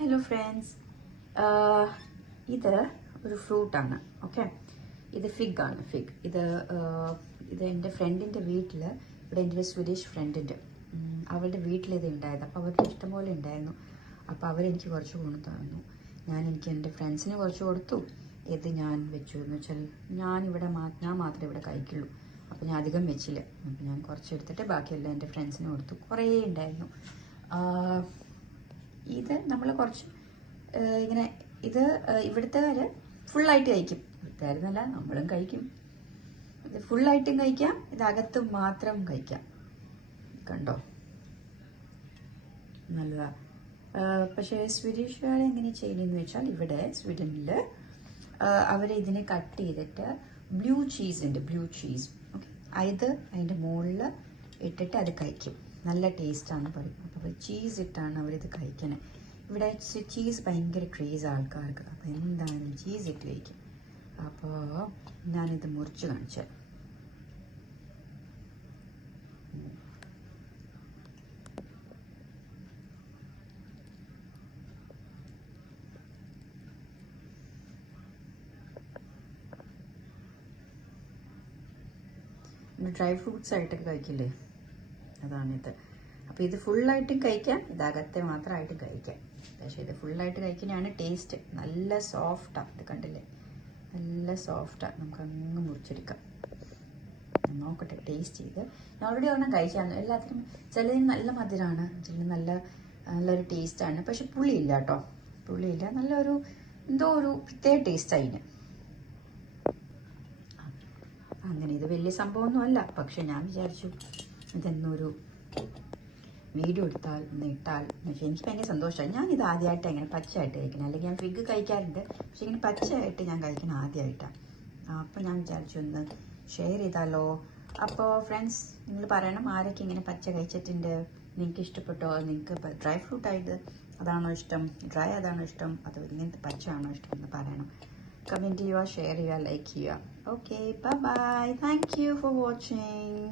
Hello friends, ഇത് ഒരു ഫ്രൂട്ടാണ്. ഓക്കെ, ഇത് ഫിഗ് ആണ്. ഫിഗ് ഇത് എൻ്റെ ഫ്രണ്ടിൻ്റെ വീട്ടിൽ, ഇവിടെ എൻ്റെ ഒരു സ്വീഡിഷ് ഫ്രണ്ടിൻ്റെ അവളുടെ വീട്ടിൽ ഇത് ഉണ്ടായത്. അപ്പോൾ അവർക്ക് ഇഷ്ടംപോലെ ഉണ്ടായിരുന്നു. അപ്പോൾ അവരെനിക്ക് കുറച്ച് കൊണ്ടു തന്നു. എനിക്ക് എൻ്റെ ഫ്രണ്ട്സിന് കുറച്ച് കൊടുത്തു. ഇത് ഞാൻ വെച്ചു എന്ന് വെച്ചാൽ ഞാൻ മാത്രമേ ഇവിടെ കഴിക്കുള്ളൂ. അപ്പോൾ ഞാൻ അധികം വെച്ചില്ല. അപ്പോൾ ഞാൻ കുറച്ച് എടുത്തിട്ട് ബാക്കിയെല്ലാം എൻ്റെ ഫ്രണ്ട്സിന് കൊടുത്തു. കുറേ ഉണ്ടായിരുന്നു. ഇത് നമ്മൾ കുറച്ച് ഇങ്ങനെ ഇവിടുത്തുകാർ ഫുള്ളായിട്ട് കഴിക്കും. ഇവിടുത്തുകാരെന്നല്ല, നമ്മളും കഴിക്കും. ഇത് ഫുള്ളായിട്ടും കഴിക്കാം, ഇതകത്ത് മാത്രം കഴിക്കാം. കണ്ടോ, നല്ലതാ. പക്ഷേ സ്വീഡിഷുകാർ എങ്ങനെ ചെയ്യുന്നതെന്ന് വെച്ചാൽ, ഇവിടെ സ്വീഡനിൽ അവരിതിനെ കട്ട് ചെയ്തിട്ട് ബ്ലൂ ചീസ് ഉണ്ട്, ബ്ലൂ ചീസ്. ഓക്കെ, ഇത് അതിൻ്റെ മുകളിൽ ഇട്ടിട്ട് അത് കഴിക്കും. നല്ല ടേസ്റ്റാണ് പറയും. അപ്പോൾ ചീസ് ഇട്ടാണ് അവരിത് കഴിക്കണത്. ഇവിടെ ചീസ് ഭയങ്കര ക്രേസ് ആൾക്കാർക്ക്. അപ്പോൾ എന്താണെങ്കിലും ചീസ് ഇട്ട് കഴിക്കും. അപ്പോൾ ഞാനിത് മുറിച്ച് കാണിച്ചു. ഡ്രൈ ഫ്രൂട്ട്സ് ആയിട്ടൊക്കെ കഴിക്കില്ലേ, അതാണിത്. അപ്പോൾ ഇത് ഫുള്ളായിട്ട് കഴിക്കാം, ഇതകത്തെ മാത്രമായിട്ട് കഴിക്കാം. പക്ഷേ ഇത് ഫുള്ളായിട്ട് കഴിക്കുന്നതാണ് ടേസ്റ്റ്. നല്ല സോഫ്റ്റാണ്, ഇത് കണ്ടില്ലേ, നല്ല സോഫ്റ്റാണ്. നമുക്ക് അങ്ങ് മുറിച്ചെടുക്കാം. നോക്കട്ടെ ടേസ്റ്റ് ചെയ്ത്. ഞാൻ ഓൾറെഡി ഒരെണ്ണം കഴിച്ചാണ്. എല്ലാത്തിനും ചിലതിന് നല്ല മധുരമാണ്, ചിലതിന് നല്ലൊരു ടേസ്റ്റാണ്. പക്ഷെ പുളിയില്ല കേട്ടോ, പുളിയില്ല. നല്ലൊരു എന്തോ ഒരു പ്രത്യേക ടേസ്റ്റ് അതിന്. അങ്ങനെ ഇത് വലിയ സംഭവമൊന്നും അല്ല. പക്ഷെ ഞാൻ വിചാരിച്ചു ഇതെന്നൊരു വീഡിയോ എടുത്താൽ ഇട്ടാൽ. പക്ഷേ എനിക്ക് ഭയങ്കര സന്തോഷമായി. ഞാനിത് ആദ്യമായിട്ട് ഇങ്ങനെ പച്ചയായിട്ട് കഴിക്കണം. അല്ലെങ്കിൽ ഞാൻ ഫിഗ് കഴിക്കാറുണ്ട്, പക്ഷെ ഇങ്ങനെ പച്ചയായിട്ട് ഞാൻ കഴിക്കണം ആദ്യമായിട്ടാണ്. അപ്പോൾ ഞാൻ വിചാരിച്ചു ഒന്ന് ഷെയർ ചെയ്താലോ. അപ്പോൾ ഫ്രണ്ട്സ്, നിങ്ങൾ പറയണം ആരൊക്കെ ഇങ്ങനെ പച്ച കഴിച്ചിട്ടുണ്ട്, നിങ്ങൾക്ക് ഇഷ്ടപ്പെട്ടോ? നിങ്ങൾക്ക് ഡ്രൈ ഫ്രൂട്ടായിട്ട് അതാണോ ഇഷ്ടം, ഡ്രൈ അതാണോ ഇഷ്ടം, അതോ ഇങ്ങനത്തെ പച്ചയാണോ ഇഷ്ടം എന്ന് പറയണം. കമൻറ്റ് ചെയ്യുക, ഷെയർ ചെയ്യുക, ലൈക്ക് ചെയ്യുക. Okay, bye bye. Thank you for watching.